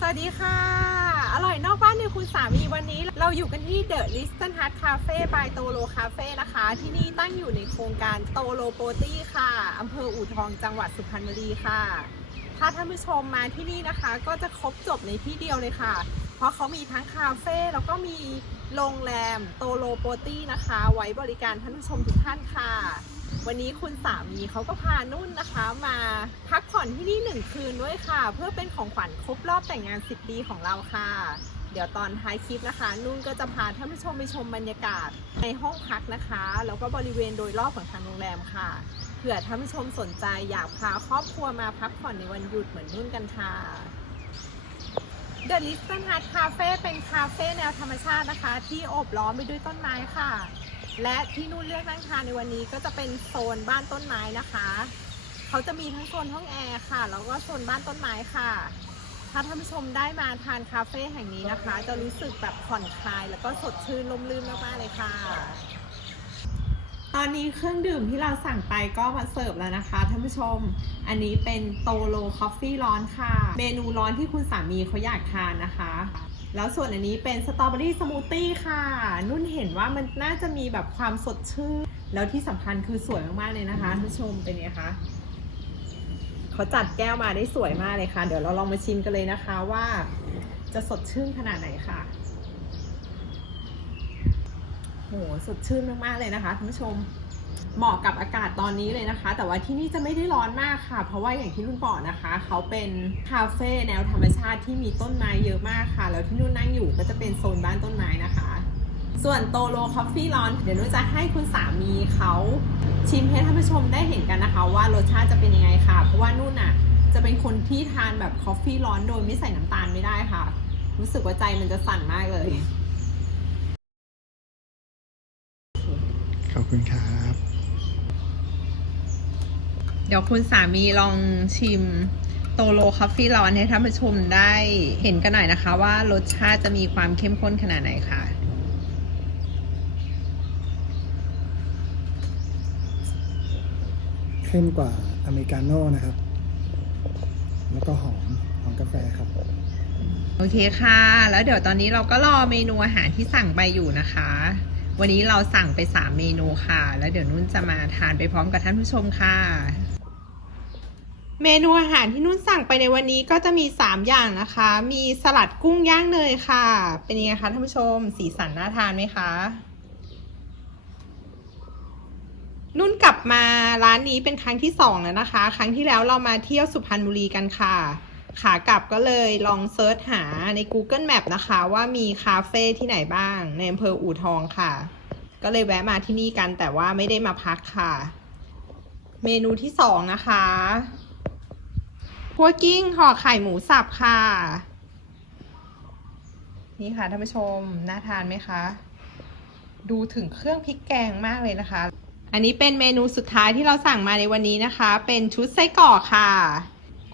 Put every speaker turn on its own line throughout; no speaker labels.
สวัสดีค่ะ อร่อยนอกบ้านในคุณสามีวันนี้ เราอยู่กันที่เดอะลิสตันฮัทคาเฟ่บายโตโลคาเฟ่นะคะ ที่นี่ตั้งอยู่ในโครงการโตโลโปตี้ค่ะอำเภออู่ทองจังหวัดสุพรรณบุรีค่ะ ถ้าท่านผู้ชมมาที่นี่นะคะ ก็จะครบจบในที่เดียวเลยค่ะ เพราะเขามีทั้งคาเฟ่แล้วก็มีโรงแรมโตโลโปตี้นะคะ ไว้บริการท่านผู้ชมทุกท่านค่ะ วันนี้คุณสามีเขาก็พานุ่นนะคะ มาพักผ่อนที่นี่หนึ่งคืนด้วยค่ะ เพื่อเป็นของขวัญครบรอบแต่งงาน 10 ปีของเราค่ะ เดี๋ยวตอนท้ายคลิปนะคะ นุ่นก็จะพาท่านผู้ชมไปชมบรรยากาศในห้องพักนะคะ แล้วก็บริเวณโดยรอบของทางโรงแรมค่ะเผื่อท่านผู้ชมสนใจอยากพาครอบครัวมาพักผ่อนในวันหยุดเหมือนนุ่นกันค่ะ The Liston Hut Cafe เป็นคาเฟ่แนวธรรมชาตินะคะ ที่โอบล้อมไปด้วยต้นไม้ค่ะ และที่นุ่นเลือกนั่งทานในวันนี้ก็จะเป็นโซนบ้านต้นไม้นะคะ เขาจะมีทั้งโซนห้องแอร์ค่ะ แล้วก็โซนบ้านต้นไม้ค่ะ ถ้าท่านผู้ชมได้มาทานคาเฟ่แห่งนี้นะคะ จะรู้สึกแบบผ่อนคลาย แล้วก็สดชื่นลมลื่นมากๆเลยค่ะ ตอนนี้เครื่องดื่มที่เราสั่งไปก็มาเสิร์ฟแล้วนะคะท่านผู้ชม อันนี้เป็นโตโลคอฟฟี่ร้อนค่ะ เมนูร้อนที่คุณสามีเขาอยากทานนะคะ แล้วส่วนอันนี้เป็นสตรอเบอรี่สมูทตี้ค่ะ นุ่นเห็นว่ามันน่าจะมีแบบความสดชื่น แล้วที่สำคัญคือสวยมากๆเลยนะคะท่านผู้ชมเป็นไงคะเขาจัดแก้วมาได้สวยมากเลยค่ะ เดี๋ยวเราลองมาชิมกันเลยนะคะว่า จะสดชื่นขนาดไหนค่ะ โหสดชื่นมากๆเลยนะคะท่านผู้ชมเหมาะกับอากาศตอนนี้เลยนะคะ แต่ว่าที่นี่จะไม่ได้ร้อนมากค่ะ เพราะว่าอย่างที่นุ่นบอกนะคะ เขาเป็นคาเฟ่แนวธรรมชาติที่มีต้นไม้เยอะมากค่ะ แล้วที่นุ่นนั่งอยู่ก็จะเป็นโซนบ้านต้นไม้นะคะ ส่วนโตโลคอฟฟี่ร้อน เดี๋ยวนุ่นจะให้คุณสามีเขาชิมให้ท่านผู้ชมได้เห็นกันนะคะ ว่ารสชาติจะเป็นยังไงค่ะ เพราะว่านุ่นอะจะเป็นคนที่ทานแบบคอฟฟี่ร้อนโดยไม่ใส่น้ำตาลไม่ได้ค่ะ รู้สึกว่าใจมันจะสั่นมากเลย
อบคุณครับ
เดี๋ยวคุณสามีลองชิมโตโลคอฟฟี่ร้อนให้ท่านผู้ชมได้เห็นกันหน่อยนะคะ ว่ารสชาติจะมีความเข้มข้นขนาดไหนค่ะ
เข้มกว่าอเมริกาโน่นะครับ แล้วก็หอมหอมกาแฟครับ
โอเคค่ะ แล้วเดี๋ยวตอนนี้เราก็รอเมนูอาหารที่สั่งไปอยู่นะคะ วันนี้เราสั่งไป 3 เมนูค่ะ แล้วเดี๋ยวนุ่นจะมาทานไปพร้อมกับท่านผู้ชมค่ะ เมนูอาหารที่นุ่นสั่งไปในวันนี้ก็จะมี 3 อย่างนะคะ มีสลัดกุ้งย่างเนยค่ะ เป็นยังไงคะท่านผู้ชม สีสันน่าทานไหมคะนุ่นกลับมาร้านนี้เป็นครั้งที่สองแล้วนะคะ ครั้งที่แล้วเรามาเที่ยวสุพรรณบุรีกันค่ะ ขากลับก็เลยลองเซิร์ชหาใน Google Map นะคะ ว่ามีคาเฟ่ที่ไหนบ้าง ในอำเภออู่ทองค่ะ ก็เลยแวะมาที่นี่กันแต่ว่าไม่ได้มาพักค่ะ เมนูที่สองนะคะพัวกิ้งห่อไข่หมูสับค่ะ นี่ค่ะท่านผู้ชม น่าทานไหมคะ ดูถึงเครื่องพริกแกงมากเลยนะคะ อันนี้เป็นเมนูสุดท้ายที่เราสั่งมาในวันนี้นะคะ เป็นชุดไส้กรอกค่ะ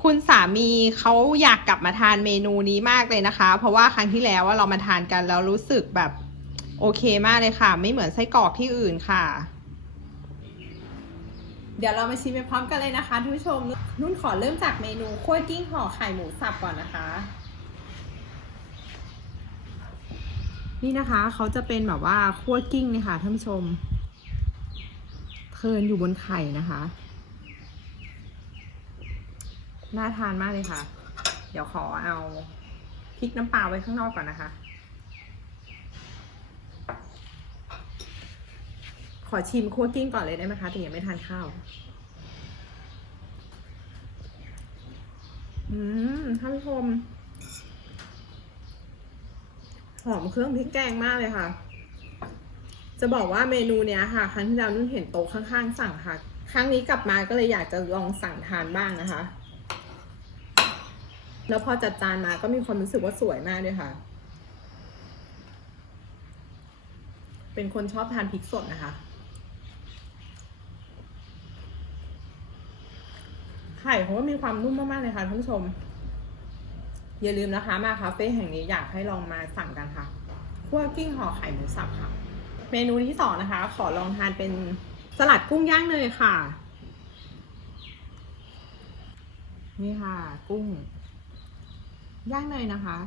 คุณสามีเขาอยากกลับมาทานเมนูนี้มากเลยนะคะ เพราะว่าครั้งที่แล้วว่าเรามาทานกันแล้วรู้สึกแบบโอเคมากเลยค่ะ ไม่เหมือนไส้กรอกที่อื่นค่ะ เดี๋ยวเรามาชิมไปพร้อมกันเลยนะคะท่านผู้ชม นุ่นขอเริ่มจากเมนูคั่วกิ้งห่อไข่หมูสับก่อนนะคะ นี่นะคะเขาจะเป็นแบบว่าคั่วกิ้งเนี่ยค่ะท่านผู้ชมเพลินอยู่บนไข่นะคะ น่าทานมากเลยค่ะ เดี๋ยวขอเอาพริกน้ำปลาไว้ข้างนอกก่อนนะคะ ขอชิมคั่วกิ้งก่อนเลยได้ไหมคะถึงยังไม่ทานข้าว อืมท่านผู้ชมหอมเครื่องพริกแกงมากเลยค่ะ จะบอกว่าเมนูเนี้ยค่ะ ครั้งที่แล้วนุ่นเห็นโต๊ะข้างๆ สั่งค่ะ ครั้งนี้กลับมาก็เลยอยากจะลองสั่งทานบ้างนะคะ แล้วพอจัดจานมาก็มีความรู้สึกว่าสวยมากเลยค่ะ เป็นคนชอบทานพริกสดนะคะ ไข่เขาก็มีความนุ่มมากๆเลยค่ะท่านผู้ชม อย่าลืมนะคะมาคาเฟ่แห่งนี้อยากให้ลองมาสั่งกันค่ะคั่วกิ้งห่อไข่หมูสับค่ะ เมนูที่สองนะคะ ขอลองทานเป็นสลัดกุ้งย่างเนยค่ะ นี่ค่ะ กุ้ง ย่างเนยนะคะ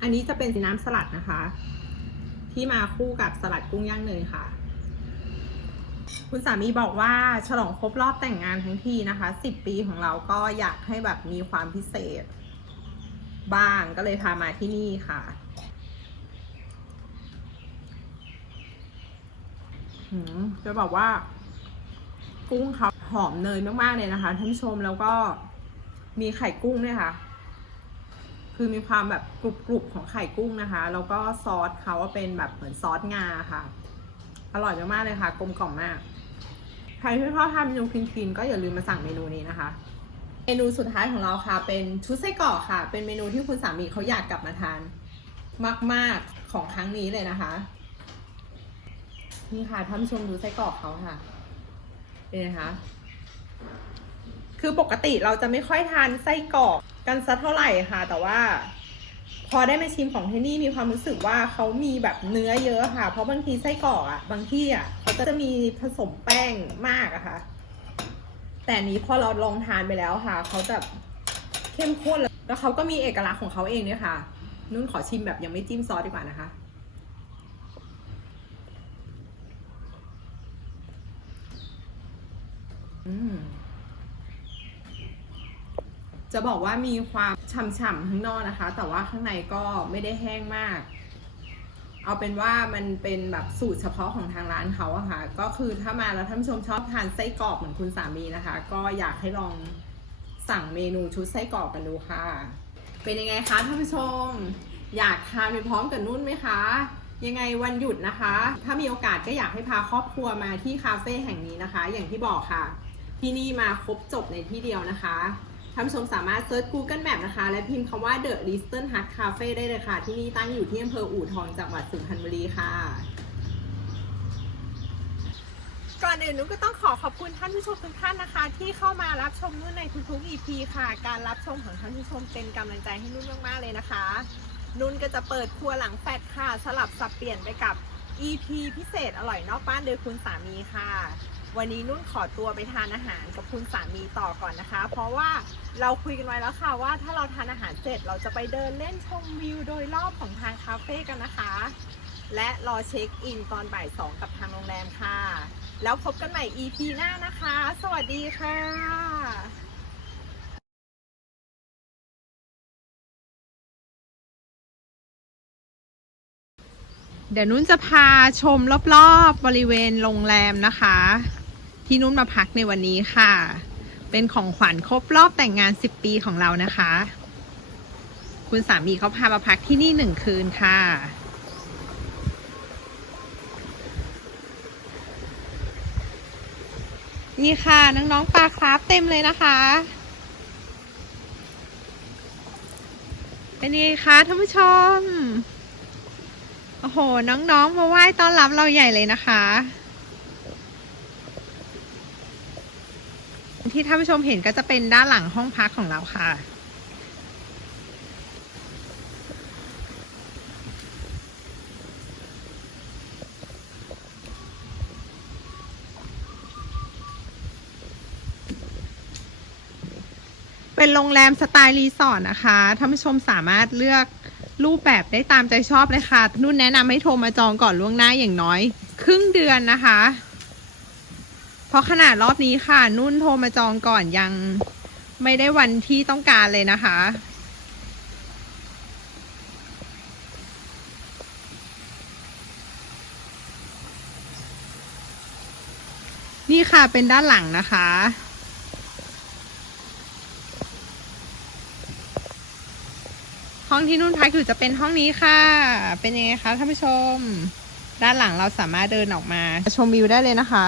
อันนี้จะเป็นน้ำสลัดนะคะ ที่มาคู่กับสลัดกุ้งย่างเนยค่ะ คุณสามีบอกว่าฉลองครบรอบแต่งงานทั้งทีนะคะ10ปีของเราก็อยากให้แบบมีความพิเศษ บ้างก็เลยพามาที่นี่ค่ะจะบอกว่า กุ้งเขา หอมเนยมากๆเลยนะคะท่านผู้ชมแล้วก็มีไข่กุ้งด้วยค่ะ คือมีความแบบกรุบๆของไข่กุ้งนะคะ แล้วก็ซอสเขาว่าเป็นแบบเหมือนซอสงาค่ะ อร่อยมากๆเลยค่ะ กลมกล่อมมาก ใครที่ชอบทานเมนูคลีนๆก็อย่าลืมมาสั่งเมนูนี้นะคะ เมนูสุดท้ายของเราค่ะ เป็นชุดไส้กรอกค่ะ เป็นเมนูที่คุณสามีเขาอยากกลับมาทาน มากๆของครั้งนี้เลยนะคะ นี่ค่ะท่านผู้ชมดูไส้กรอกเขาค่ะ เป็นไงคะ คือปกติเราจะไม่ค่อยทานไส้กรอกกันสักเท่าไหร่ค่ะ แต่ว่า พอได้มาชิมของที่นี่มีความรู้สึกว่าเขามีแบบเนื้อเยอะค่ะ เพราะบางทีไส้กรอกอะ บางที่อะเขาจะมีผสมแป้งมากอะค่ะ แต่นี้พอเราลองทานไปแล้วค่ะเขาจะเข้มข้นแล้วแล้วเขาก็มีเอกลักษณ์ของเขาเองเนี่ยค่ะนุ่นขอชิมแบบยังไม่จิ้มซอสดีกว่านะคะ อืม จะบอกว่ามีความฉ่ำๆข้างนอกนะคะ แต่ว่าข้างในก็ไม่ได้แห้งมาก เอาเป็นว่ามันเป็นแบบสูตรเฉพาะของทางร้านเขาอะค่ะ ก็คือถ้ามาแล้วท่านผู้ชมชอบทานไส้กรอกเหมือนคุณสามีนะคะ ก็อยากให้ลองสั่งเมนูชุดไส้กรอกกันดูค่ะ เป็นยังไงคะท่านผู้ชม อยากทานไปพร้อมกับนุ่นไหมคะ ยังไงวันหยุดนะคะ ถ้ามีโอกาสก็อยากให้พาครอบครัวมาที่คาเฟ่แห่งนี้นะคะ อย่างที่บอกค่ะ ที่นี่มาครบจบในที่เดียวนะคะท่านผู้ชมสามารถเซิร์ช Google Map นะคะ และพิมพ์คำว่า The Eastern Hut Cafe ได้เลยค่ะ ที่นี่ตั้งอยู่ที่อำเภออู่ทองจังหวัดสุพรรณบุรีค่ะ ก่อนอื่นนุ้นก็ต้องขอขอบคุณท่านผู้ชมทุกท่านนะคะ ที่เข้ามารับชมนุ่นในทุกๆ EP ค่ะ การรับชมของท่านผู้ชมเป็นกำลังใจให้นุ่นมากๆเลยนะคะ นุ่นก็จะเปิดครัวหลังแฟดค่ะ สลับสับเปลี่ยนไปกับ EP พิเศษอร่อยนอกบ้านโดยคุณสามีค่ะ วันนี้นุ่นขอตัวไปทานอาหารกับคุณสามีต่อก่อนนะคะ เพราะว่าเราคุยกันไว้แล้วค่ะว่าถ้าเราทานอาหารเสร็จเราจะไปเดินเล่นชมวิวโดยรอบของทางคาเฟ่กันนะคะ และรอเช็คอินตอนบ่ายสองกับทางโรงแรมค่ะ แล้วพบกันใหม่ EP หน้านะคะ สวัสดีค่ะเดี๋ยวนุ่นจะพาชมรอบๆบริเวณโรงแรมนะคะ ที่นุ่นมาพักในวันนี้ค่ะ เป็นของขวัญครบรอบแต่งงาน 10 ปีของเรานะคะ คุณสามีเขาพามาพักที่นี่หนึ่งคืนค่ะ นี่ค่ะน้องๆปลาคราฟเต็มเลยนะคะ เป็นยังไงคะท่านผู้ชม โอ้โห น้องๆ มาไหว้ต้อนรับเราใหญ่เลยนะคะ ที่ท่านผู้ชมเห็นก็จะเป็นด้านหลังห้องพักของเราค่ะ เป็นโรงแรมสไตล์รีสอร์ทนะคะท่านผู้ชมสามารถเลือกรูปแบบได้ตามใจชอบเลยค่ะนุ่นแนะนำให้โทรมาจองก่อนล่วงหน้าอย่างน้อย ครึ่งเดือนนะคะ เพราะขนาดรอบนี้ค่ะ นุ่นโทรมาจองก่อนยังไม่ได้วันที่ต้องการเลยนะคะ นี่ค่ะเป็นด้านหลังนะคะห้องที่นุ่นพักอยู่จะเป็นห้องนี้ค่ะ เป็นยังไงคะท่านผู้ชม ด้านหลังเราสามารถเดินออกมา ชมวิวได้เลยนะคะ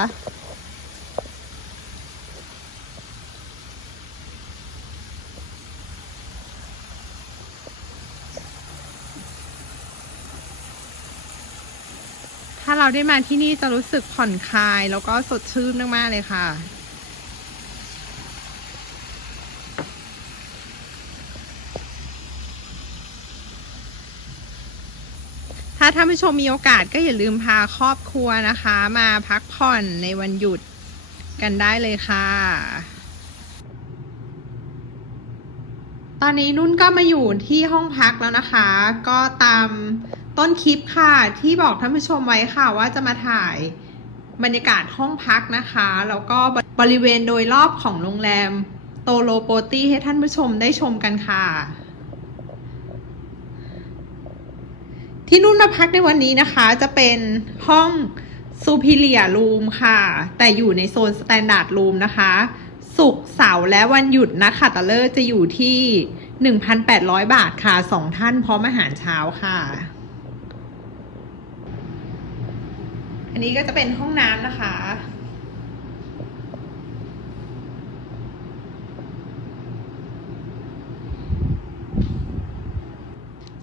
ถ้าเราได้มาที่นี่จะรู้สึกผ่อนคลายแล้วก็สดชื่นมากๆเลยค่ะถ้าท่านผู้ชมมีโอกาสก็อย่าลืมพาครอบครัวนะคะ มาพักผ่อนในวันหยุดกันได้เลยค่ะ ตอนนี้นุ่นก็มาอยู่ที่ห้องพักแล้วนะคะ ก็ตาม ต้นคลิปค่ะที่บอกท่านผู้ชมไว้ค่ะว่าจะมาถ่ายบรรยากาศห้องพักนะคะ แล้วก็บริเวณโดยรอบของโรงแรมโตโลโปตี้ให้ท่านผู้ชมได้ชมกันค่ะ ที่นุ่นมาพักในวันนี้นะคะจะเป็นห้อง Superior Room ค่ะ แต่อยู่ในโซน Standard Room นะคะศุกเสาร์และวันหยุดนะคะตะเลิกจะอยู่ที่ 1,800 บาทค่ะสองท่านพร้อมอาหารเช้าค่ะ อันนี้ก็จะเป็นห้องน้ำนะคะ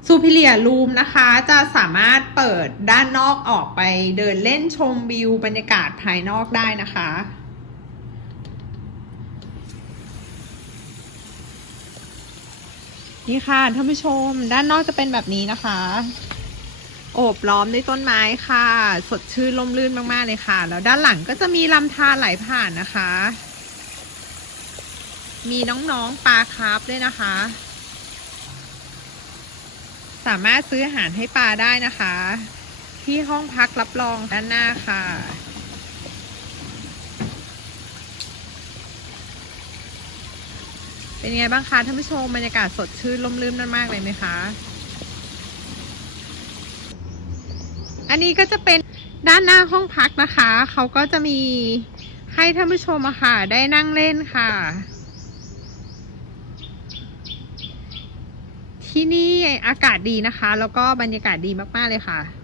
ซูพิเลียรูมนะคะจะสามารถเปิดด้านนอกออกไปเดินเล่นชมวิวบรรยากาศภายนอกได้นะคะ นี่ค่ะท่านผู้ชมด้านนอกจะเป็นแบบนี้นะคะ โอบล้อมด้วยต้นไม้ค่ะ สดชื่นลมลื่นมากๆเลยค่ะ แล้วด้านหลังก็จะมีลำธารไหลผ่านนะคะ มีน้องๆปลาคาร์ฟด้วยนะคะ สามารถซื้ออาหารให้ปลาได้นะคะ ที่ห้องพักรับรองด้านหน้าค่ะเป็นไงบ้างคะท่านผู้ชมบรรยากาศสดชื่นลมลื่นมากๆเลยไหมคะ อันนี้ก็จะเป็นด้านหน้าห้องพักนะคะ เขาก็จะมีให้ท่านผู้ชมอะค่ะ ได้นั่งเล่นค่ะ ที่นี่อากาศดีนะคะ แล้วก็บรรยากาศดีมากๆเลยค่ะ